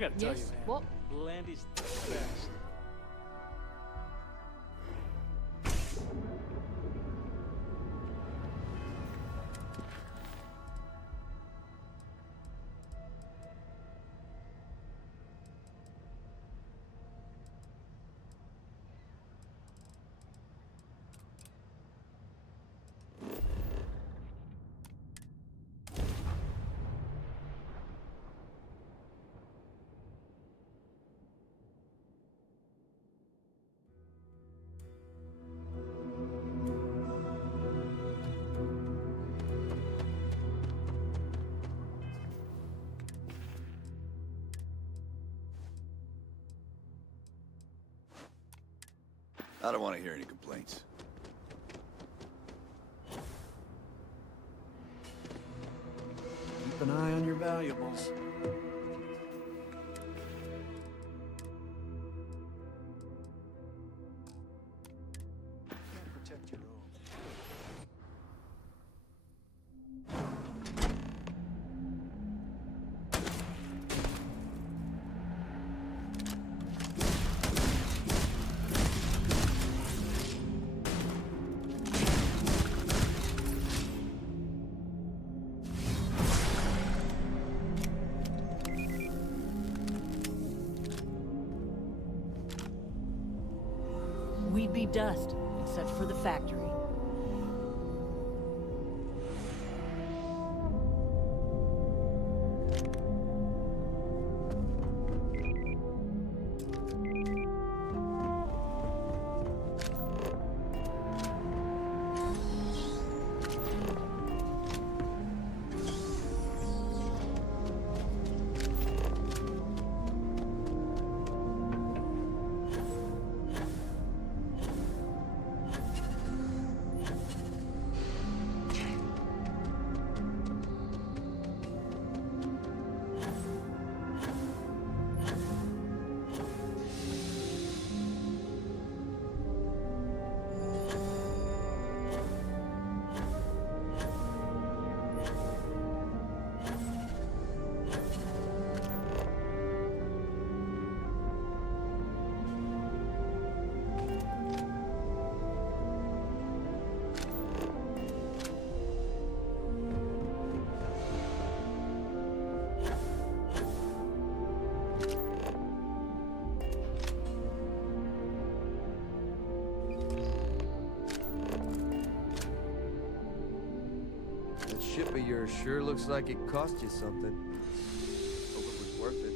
gotta tell you, Yes, man. what? Blandy's the best. I don't want to hear any complaints. Keep an eye on your valuables. Protect your own. We'd be dust, except for the factory. That ship of yours sure looks like it cost you something. Hope it was worth it.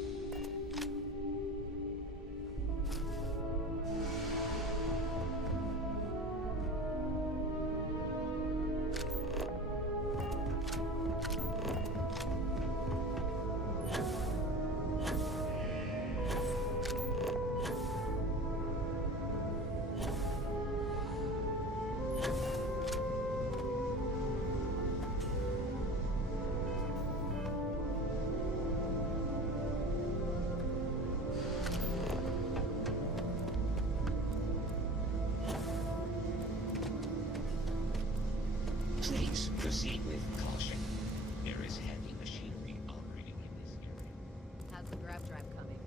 Please proceed with caution. There is heavy machinery operating in this area. How's the grab drive coming?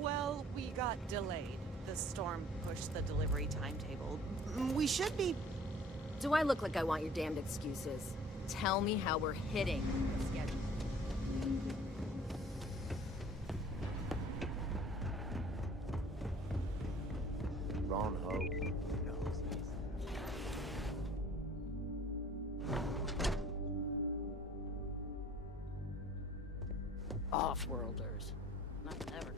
Well, we got delayed. The storm pushed the delivery timetable. We should be... Do I look like I want your damned excuses? Tell me how we're hitting the schedule. Wrong hoe. Off-worlders. Nothing ever.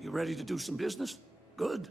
You ready to do some business? Good.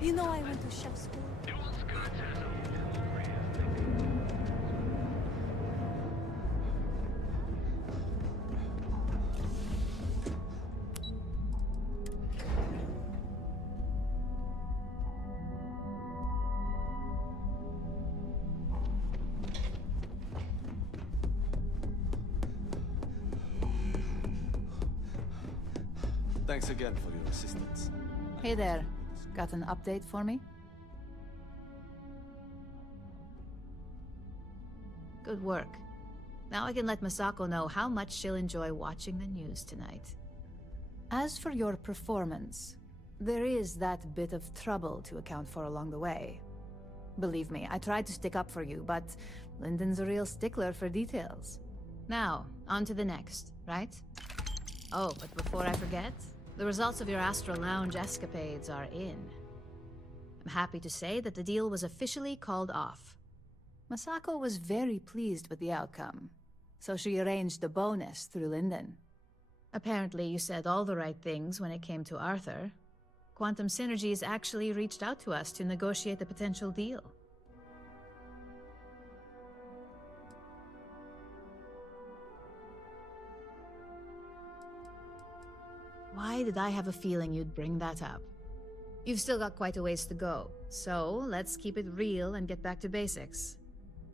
You know I went to chef school. Thanks again for your assistance. Hey there. Got an update for me? Good work. Now I can let Masako know how much she'll enjoy watching the news tonight. As for your performance, there is that bit of trouble to account for along the way. Believe me, I tried to stick up for you, but Lyndon's a real stickler for details. Now, on to the next, right? Oh, but before I forget, the results of your Astral Lounge escapades are in. I'm happy to say that the deal was officially called off. Masako was very pleased with the outcome, so she arranged a bonus through Lyndon. Apparently you said all the right things when it came to Arthur. Quantum Synergies actually reached out to us to negotiate the potential deal. Why did I have a feeling you'd bring that up? You've still got quite a ways to go, so let's keep it real and get back to basics.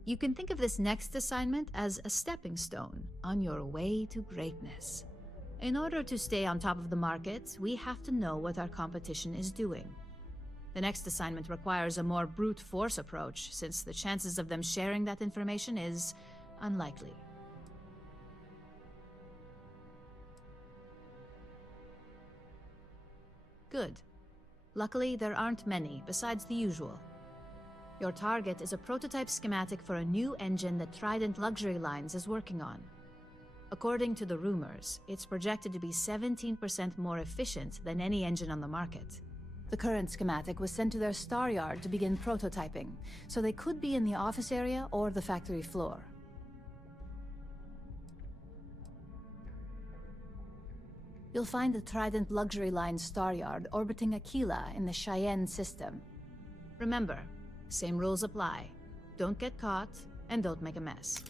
You can think of this next assignment as a stepping stone on your way to greatness. In order to stay on top of the market, we have to know what our competition is doing. The next assignment requires a more brute force approach, since the chances of them sharing that information is unlikely. Good. Luckily, there aren't many, besides the usual. Your target is a prototype schematic for a new engine that Trident Luxury Lines is working on. According to the rumors, it's projected to be 17% more efficient than any engine on the market. The current schematic was sent to their star yard to begin prototyping, so they could be in the office area or the factory floor. You'll find the Trident Luxury Line star yard orbiting Aquila in the Cheyenne system. Remember, same rules apply. Don't get caught, and don't make a mess.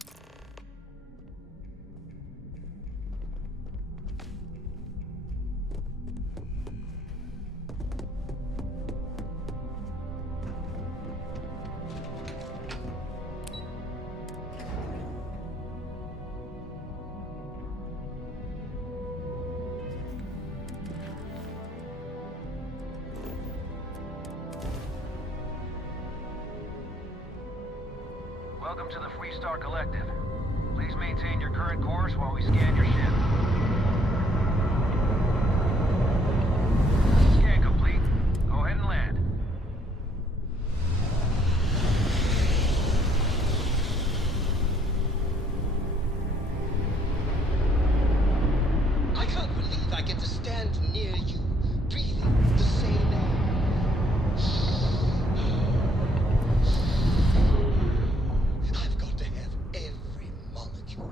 Welcome to the Freestar Collective. Please maintain your current course while we scan your ship. Scan complete. Go ahead and land. I can't believe I get to stand near you, breathing the same air. I've got to have every molecule.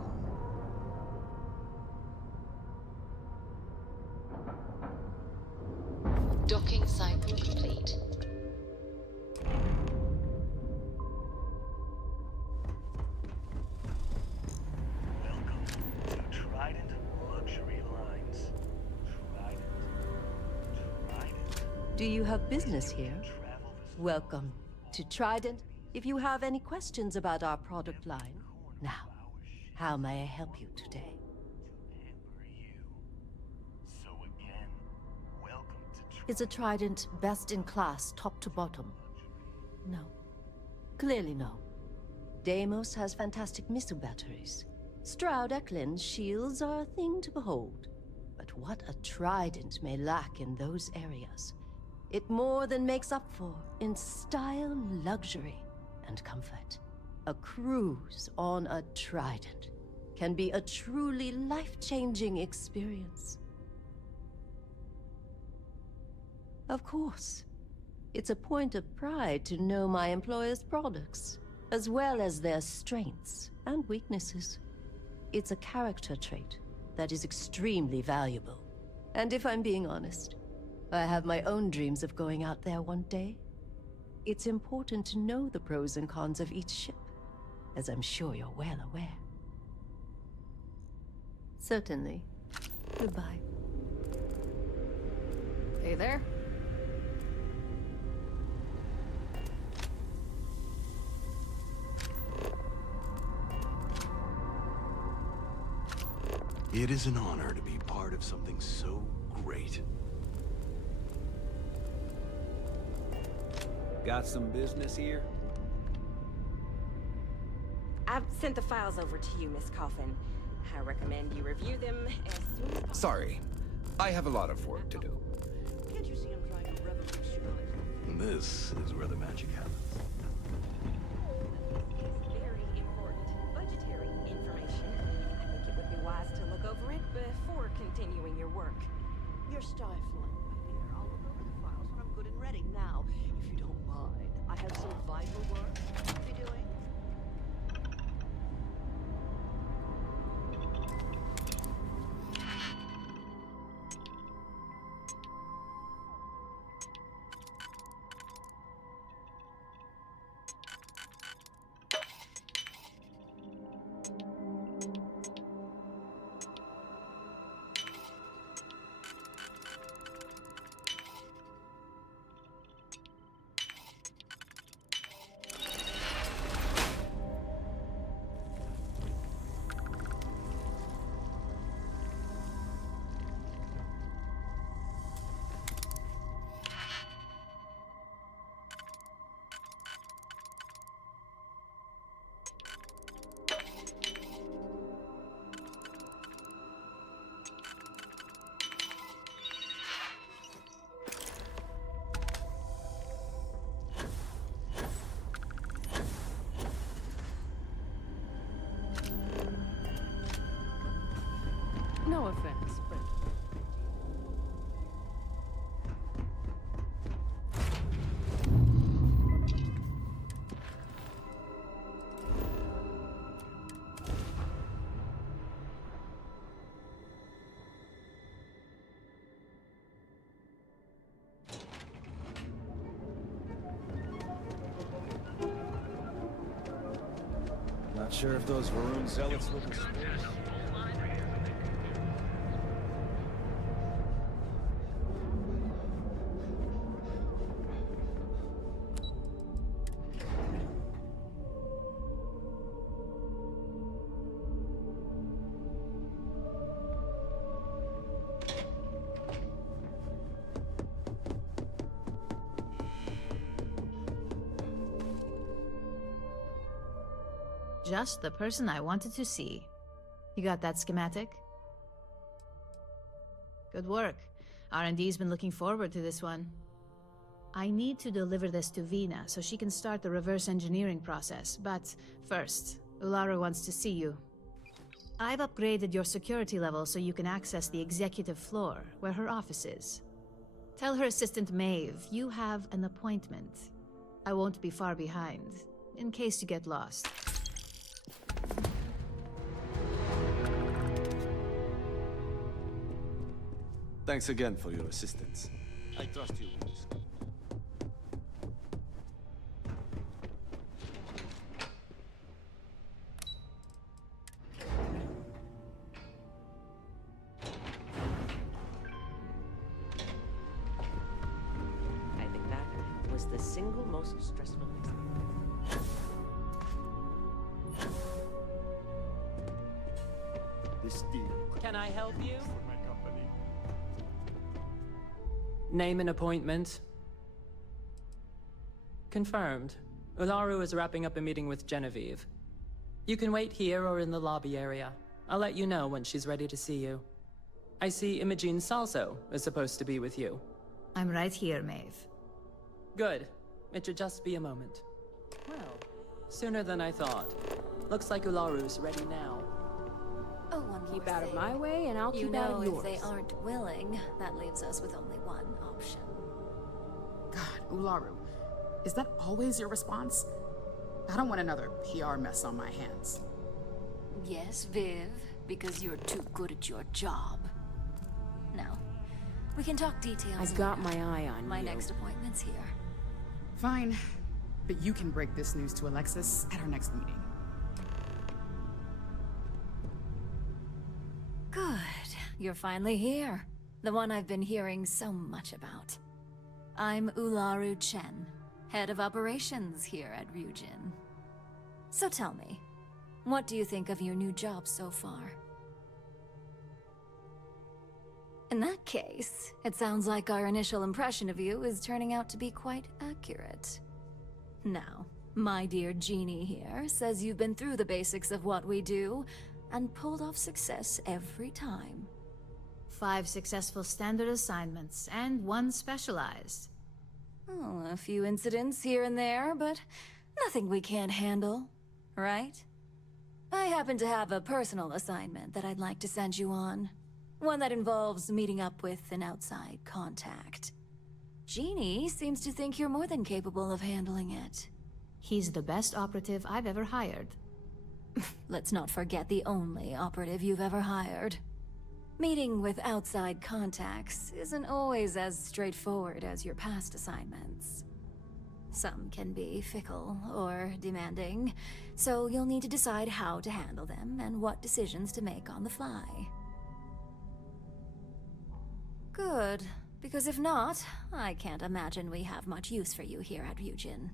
Docking cycle complete. Welcome to Trident Luxury Lines. Trident. Do you have business here? Welcome to Trident. If you have any questions about our product line, now, how may I help you today? So again, welcome to Is a Trident best in class, top to bottom? No. Clearly no. Deimos has fantastic missile batteries. Stroud Eklund's shields are a thing to behold. But what a Trident may lack in those areas, it more than makes up for in style, luxury, and comfort. A cruise on a Trident can be a truly life-changing experience. Of course, it's a point of pride to know my employer's products, as well as their strengths and weaknesses. It's a character trait that is extremely valuable. And if I'm being honest, I have my own dreams of going out there one day. It's important to know the pros and cons of each ship, as I'm sure you're well aware. Certainly. Goodbye. Hey there. It is an honor to be part of something so great. Got some business here? I've sent the files over to you, Miss Coffin. I recommend you review them as soon as possible. Sorry. I have a lot of work to do. Can't you see I'm trying to revolutionize? This is where the magic happens. It's very important budgetary information. I think it would be wise to look over it before continuing your work. You're stifling, my dear. I'll look over the files when I'm good and ready. Now, if you don't mind, I have some vital work to be doing. No offense, but... Not sure if those Varun zealots will be spared. Just the person I wanted to see. You got that schematic? Good work. R&D's been looking forward to this one. I need to deliver this to Vina so she can start the reverse engineering process, but first, Ulara wants to see you. I've upgraded your security level so you can access the executive floor, where her office is. Tell her assistant Maeve you have an appointment. I won't be far behind, in case you get lost. Thanks again for your assistance. I trust you, Miss. I think that was the single most stressful experience. This deal. Can I help you? For my company. Name and appointment. Confirmed. Ularu is wrapping up a meeting with Genevieve. You can wait here or in the lobby area. I'll let you know when she's ready to see you. I see Imogene Salso is supposed to be with you. I'm right here, Maeve. Good. It should just be a moment. Well, sooner than I thought. Looks like Ularu's ready now. Oh, one more Keep out of thing. my way, and I'll You keep out know, of yours. if they aren't willing, that leaves us with only one option. God, Ularu, is that always your response? I don't want another PR mess on my hands. Yes, Viv, because you're too good at your job. Now, we We can talk details. I've got my eye on My you. next appointment's here. Fine. But you can break this news to Alexis at our next meeting. Good. You're finally here. The one I've been hearing so much about. I'm Ularu Chen, head of operations here at Ryujin. So tell me, what do you think of your new job so far? In that case, it sounds like our initial impression of you is turning out to be quite accurate. Now, my dear Jeannie here says you've been through the basics of what we do and pulled off success every time. 5 successful standard assignments, and 1 specialized. Oh, a few incidents here and there, but nothing we can't handle, right? I happen to have a personal assignment that I'd like to send you on. One that involves meeting up with an outside contact. Jeannie seems to think you're more than capable of handling it. He's the best operative I've ever hired. Let's not forget the only operative you've ever hired. Meeting with outside contacts isn't always as straightforward as your past assignments. Some can be fickle or demanding, so you'll need to decide how to handle them and what decisions to make on the fly. Good, because if not, I can't imagine we have much use for you here at Ryujin.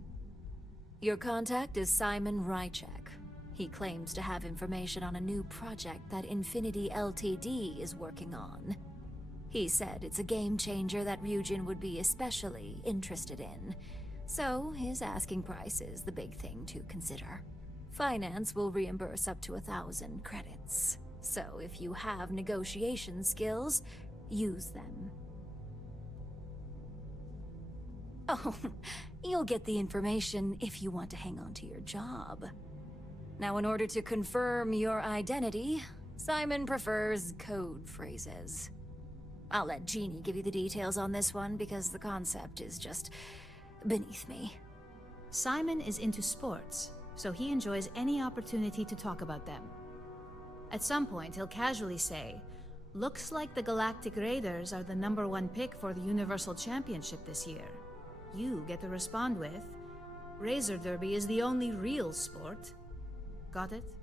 Your contact is Simon Rychek. He claims to have information on a new project that Infinity Ltd is working on. He said it's a game changer that Ryujin would be especially interested in. So his asking price is the big thing to consider. Finance will reimburse up to 1,000 credits. So if you have negotiation skills, use them. Oh, you'll get the information if you want to hang on to your job. Now, in order to confirm your identity, Simon prefers code phrases. I'll let Jeannie give you the details on this one because the concept is just beneath me. Simon is into sports, so he enjoys any opportunity to talk about them. At some point, he'll casually say, "Looks like the Galactic Raiders are the #1 pick for the Universal Championship this year." You get to respond with, "Razor Derby is the only real sport." Got it?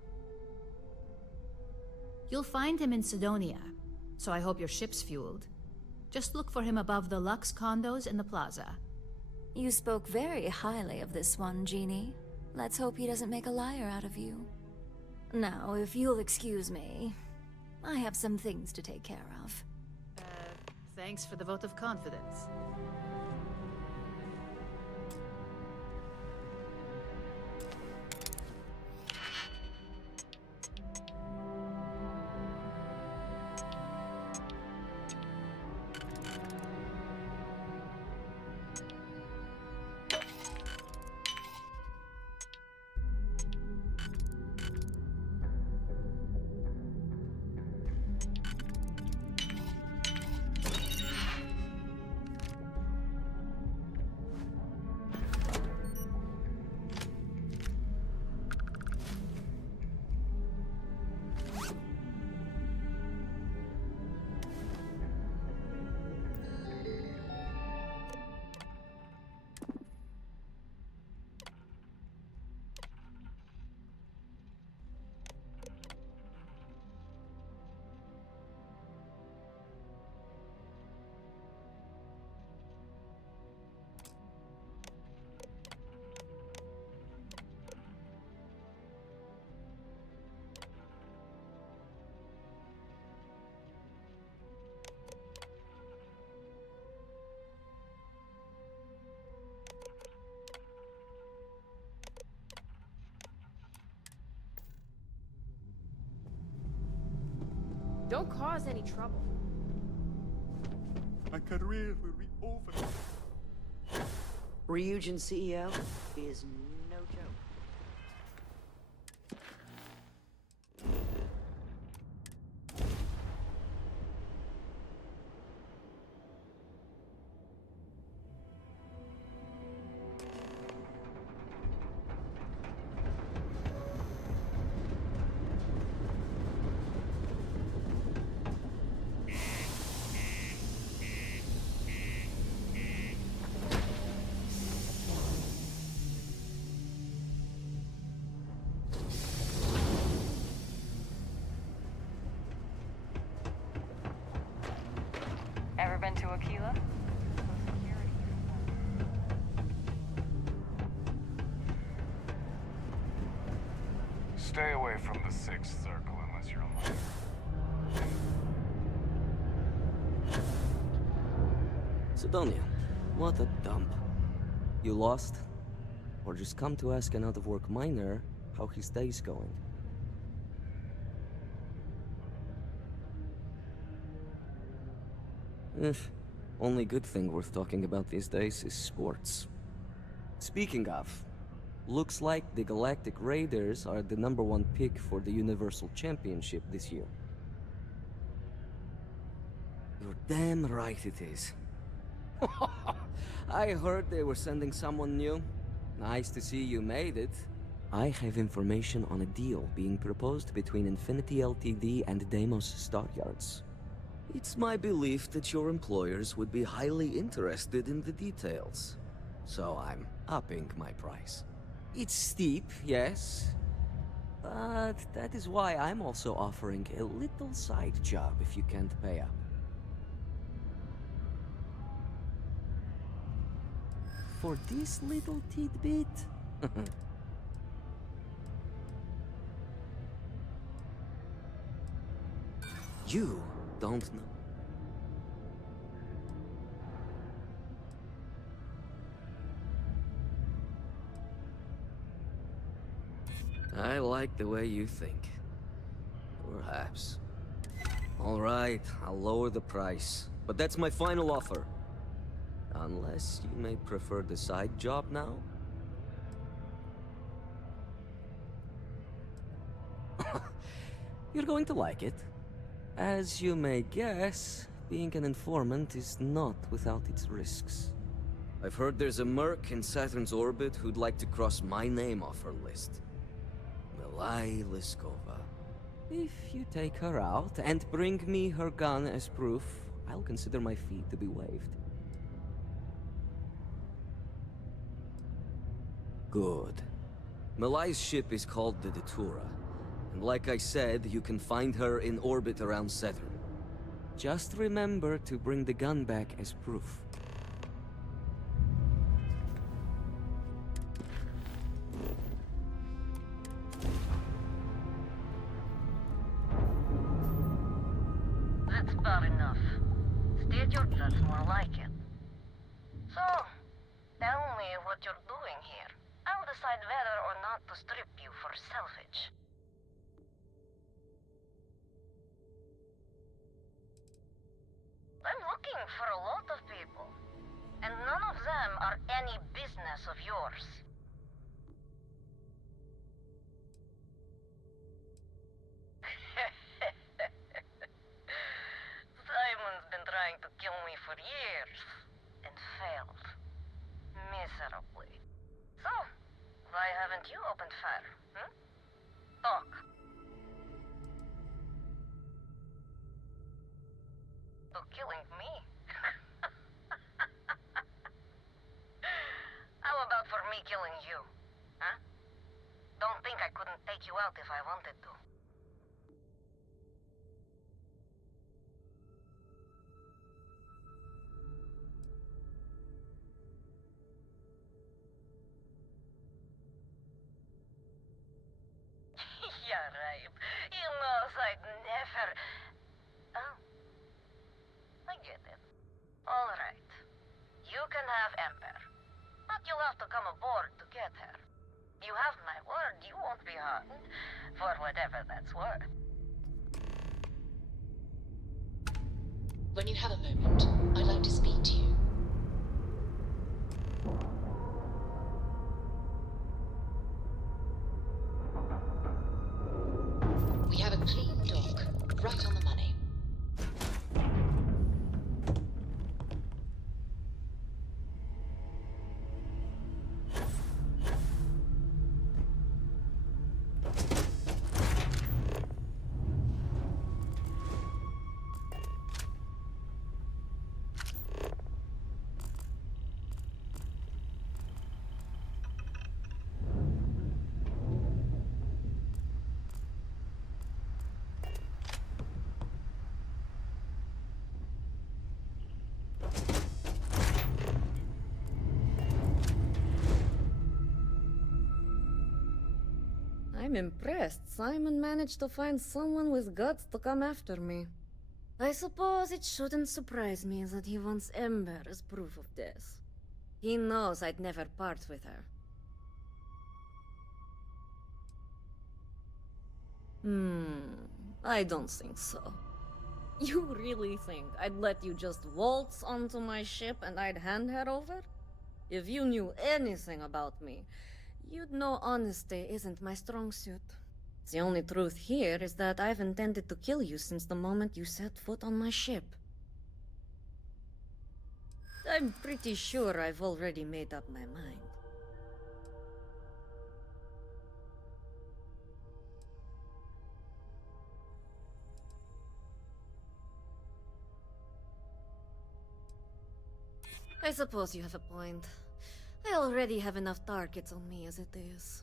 You'll find him in Sidonia, so I hope your ship's fueled. Just look for him above the Lux condos in the plaza. You spoke very highly of this one, Jeannie. Let's hope he doesn't make a liar out of you. Now, if you'll excuse me, I have some things to take care of. Thanks for the vote of confidence. Don't cause any trouble. My career will be over. Ryujin CEO is no joke. into Aquila? Stay away from the Sixth Circle unless you're alone. Sidonia, what a dump. You lost? Or just come to ask an out-of-work miner how his day's going? Only good thing worth talking about these days is sports. Speaking of, looks like the Galactic Raiders are the #1 pick for the Universal Championship this year. You're damn right it is. I heard they were sending someone new. Nice to see you made it. I have information on a deal being proposed between Infinity Ltd and Deimos Staryards. It's my belief that your employers would be highly interested in the details. So I'm upping my price. It's steep, yes. But that is why I'm also offering a little side job if you can't pay up. For this little tidbit? You don't know. I like the way you think. Perhaps. All right, I'll lower the price. But that's my final offer. Unless you may prefer the side job now? You're going to like it. As you may guess, being an informant is not without its risks. I've heard there's a merc in Saturn's orbit who'd like to cross my name off her list. Milai Liskova. If you take her out and bring me her gun as proof, I'll consider my fee to be waived. Good. Milai's ship is called the Datura. And like I said, you can find her in orbit around Saturn. Just remember to bring the gun back as proof. That's about enough. That's more like it. So, tell me what you're doing here. I'll decide whether or not to strip you for salvage. I'm looking for a lot of people, and none of them are any business of yours. Simon's been trying to kill me for years, and failed. Miserably. So, why haven't you opened fire, hmm? Talk. To killing me? How about for me killing you, huh? Don't think I couldn't take you out if I wanted to. Yeah, right. You know, I'd never... Oh. I get it. All right. You can have Ember. But you'll have to come aboard to get her. You have my word, you won't be harmed. For whatever that's worth. When you have a moment, I'd like to speak to you. We have a clean dock, right on the money. I'm impressed. Simon managed to find someone with guts to come after me. I suppose it shouldn't surprise me that he wants Ember as proof of this. He knows I'd never part with her. I don't think so. You really think I'd let you just waltz onto my ship and I'd hand her over? If you knew anything about me, you'd know honesty isn't my strong suit. The only truth here is that I've intended to kill you since the moment you set foot on my ship. I'm pretty sure I've already made up my mind. I suppose you have a point. I already have enough targets on me as it is.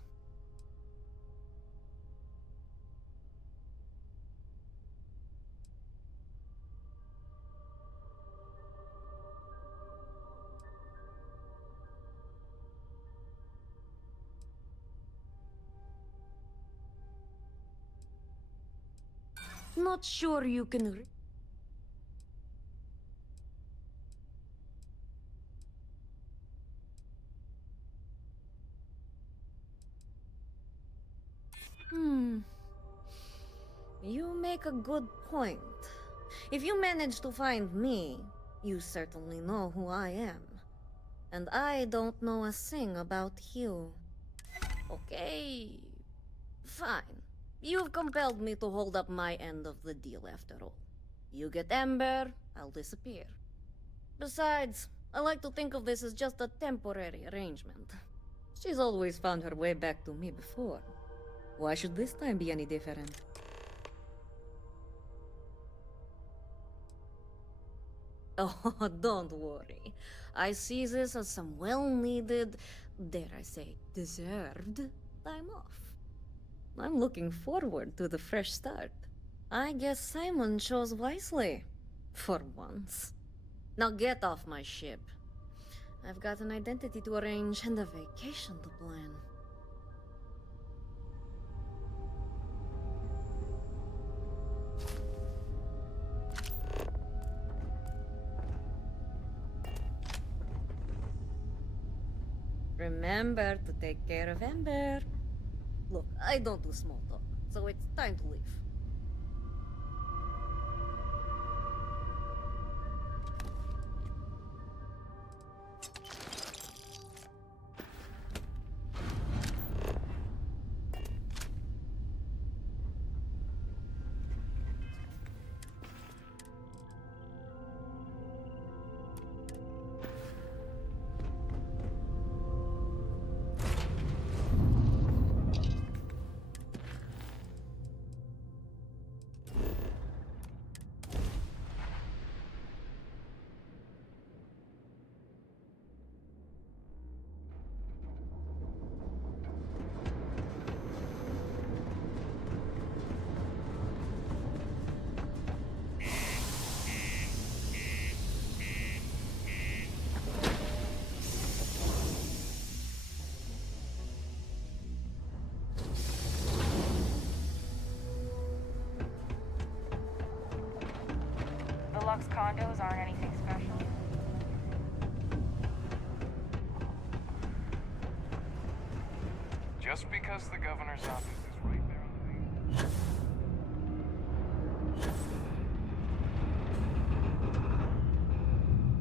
Not sure you can You make a good point. If you manage to find me, you certainly know who I am. And I don't know a thing about you. Okay, fine. You've compelled me to hold up my end of the deal after all. You get Ember, I'll disappear. Besides, I like to think of this as just a temporary arrangement. She's always found her way back to me before. Why should this time be any different? Oh, don't worry. I see this as some well-needed, dare I say, deserved time off. I'm looking forward to the fresh start. I guess Simon chose wisely. For once. Now get off my ship. I've got an identity to arrange and a vacation to plan. Remember to take care of Ember. Look, I don't do small talk, so it's time to leave. The Lux condos aren't anything special. Just because the governor's office is right there on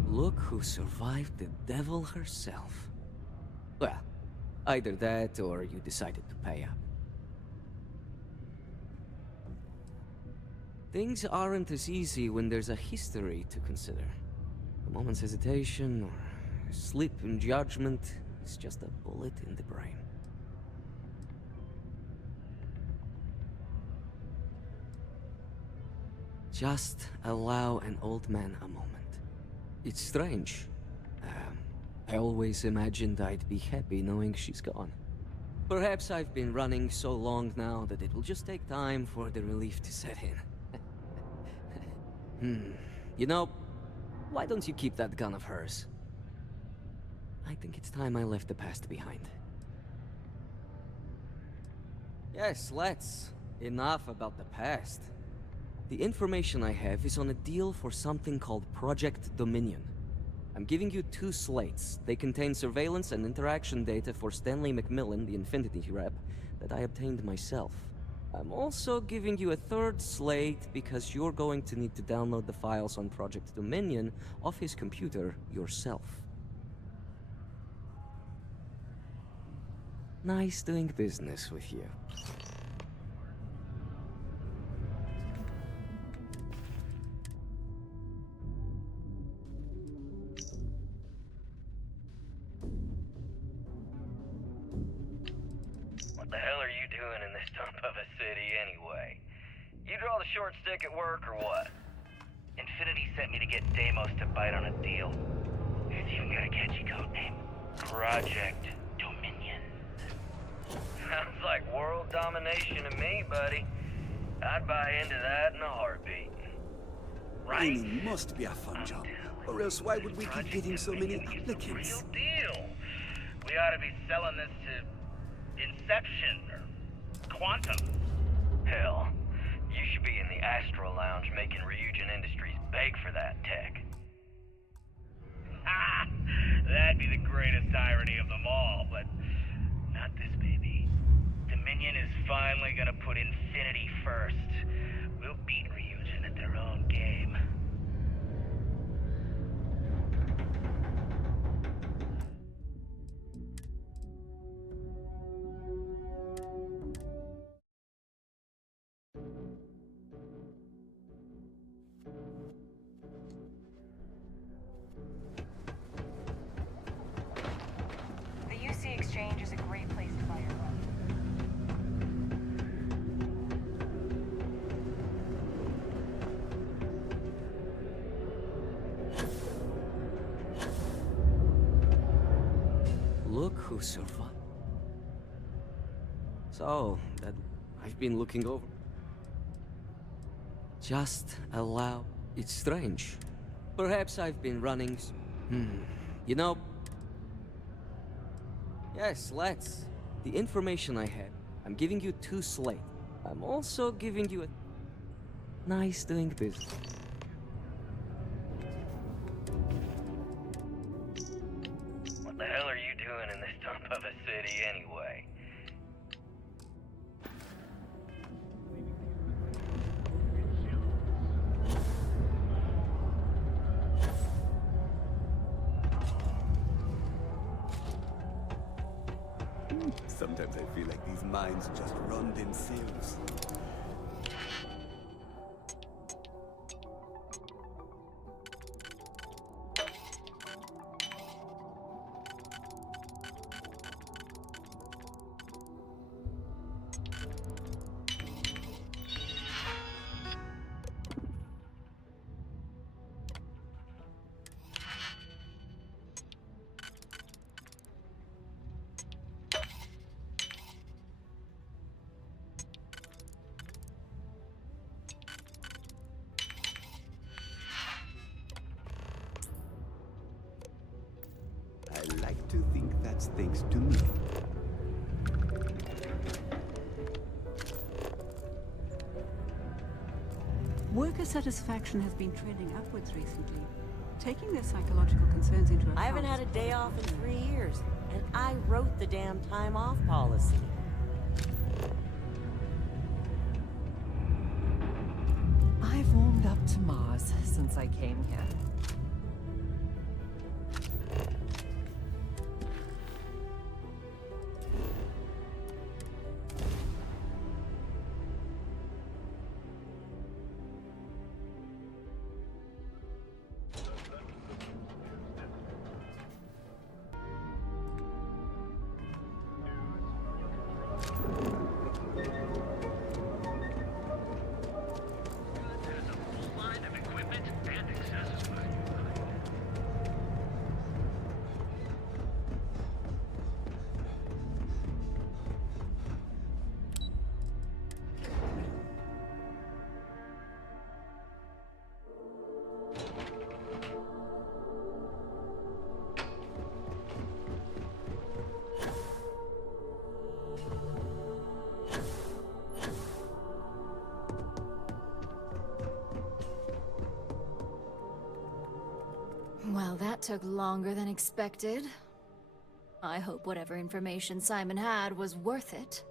the Look who survived the devil herself. Well, either that or you decided to pay up. Things aren't as easy when there's a history to consider. A moment's hesitation or a slip in judgment is just a bullet in the brain. Just allow an old man a moment. It's strange. I always imagined I'd be happy knowing she's gone. Perhaps I've been running so long now that it will just take time for the relief to set in. You know, why don't you keep that gun of hers? I think it's time I left the past behind. Yes, let's. Enough about the past. The information I have is on a deal for something called Project Dominion. I'm giving you 2 slates. They contain surveillance and interaction data for Stanley McMillan, the Infinity rep, that I obtained myself. I'm also giving you a 3rd slate because you're going to need to download the files on Project Dominion off his computer yourself. Nice doing business with you. What the hell are you doing in this dump of a city anyway? You draw the short stick at work or what? Infinity sent me to get Deimos to bite on a deal. It's even got a catchy code name. Project Dominion. Sounds like world domination to me, buddy. I'd buy into that in a heartbeat. Right? Mining must be a fun job. Or else why would we keep getting so many applicants? Real deal. We ought to be selling this to Inception or Quantum. Hell, you should be in the Astro Lounge making Ryujin Industries beg for that tech. Ha! That'd be the greatest irony of them all, but not this, baby. Dominion is finally gonna put Infinity first. We'll beat Ryujin at their own game. The UC Exchange is a great place to buy your gun. Look who survived. So, that I've been looking over. Just allow... It's strange. Perhaps I've been running... You know... Yes, let's. The information I have. I'm giving you 2 slates. I'm also giving you a... Nice doing business. What the hell are you doing in this dump of a city anyway? Sometimes I feel like these mines just run themselves. I like to think that's thanks to me. Worker satisfaction has been trending upwards recently, taking their psychological concerns into account. I haven't had a day off in 3 years, and I wrote the damn time off policy. I've warmed up to Mars since I came here. There's a full line of equipment and accessories. Well, that took longer than expected. I hope whatever information Simon had was worth it.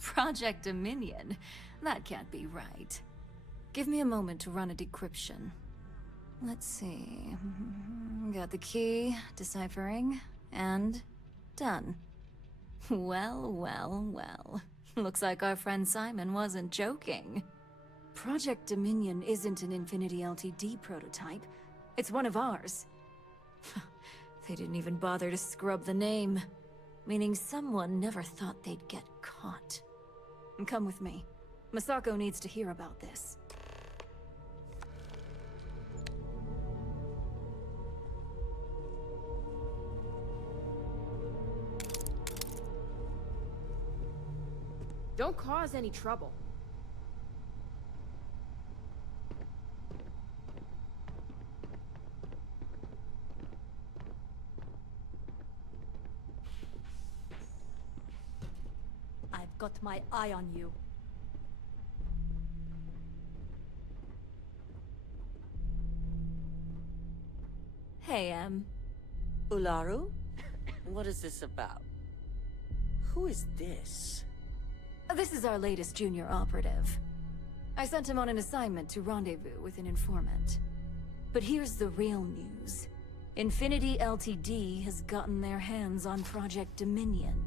Project Dominion? That can't be right. Give me a moment to run a decryption. Let's see. Got the key, deciphering, and done. Well, well, well. Looks like our friend Simon wasn't joking. Project Dominion isn't an Infinity LTD prototype. It's one of ours. They didn't even bother to scrub the name, meaning someone never thought they'd get caught. Come with me. Masako needs to hear about this. Don't cause any trouble. I've got my eye on you. Hey, Ularu? What is this about? Who is this? This is our latest junior operative. I sent him on an assignment to rendezvous with an informant. But here's the real news. Infinity LTD has gotten their hands on Project Dominion.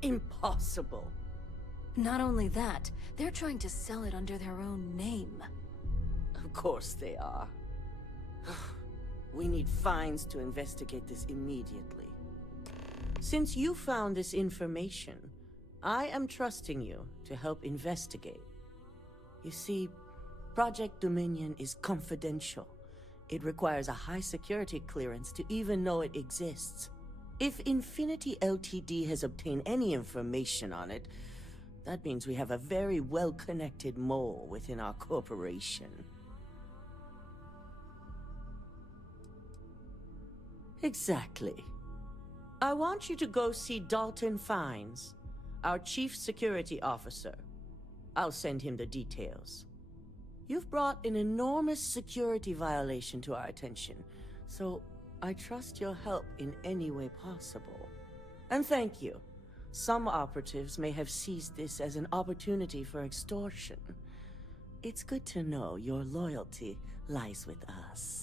Impossible. Not only that, they're trying to sell it under their own name. Of course they are. We need fines to investigate this immediately. Since you found this information, I am trusting you to help investigate. You see, Project Dominion is confidential. It requires a high security clearance to even know it exists. If Infinity LTD has obtained any information on it, that means we have a very well-connected mole within our corporation. Exactly. I want you to go see Dalton Fines, our Chief Security Officer. I'll send him the details. You've brought an enormous security violation to our attention, so I trust your help in any way possible. And thank you. Some operatives may have seized this as an opportunity for extortion. It's good to know your loyalty lies with us.